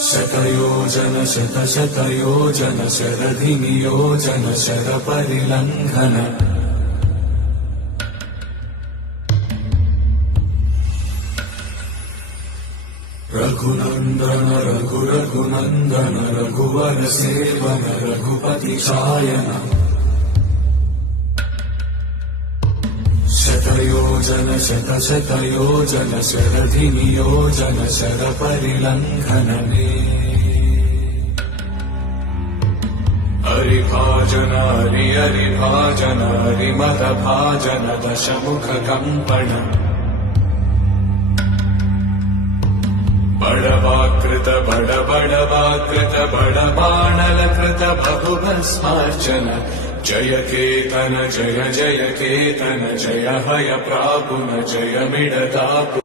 शतयोजन शतशतयोजन शरधिनियोजन शरपरिलङ्घन रघुनन्दन रघुरघुनन्दन रघुवर seven Raghupati चायन शतयोजन शतशतयोजन शरधिनियोजन शरपरिलङ्घन मे हरिभाजन हरिभाजन हरिमदभाजन दशमुख कम्पण बड़वाकृत बड़वाकृत बड़बाणलकृत बहुभस्मार्चन जय केतन जय जय केतन जय हय प्रापुन जय मिडतापुन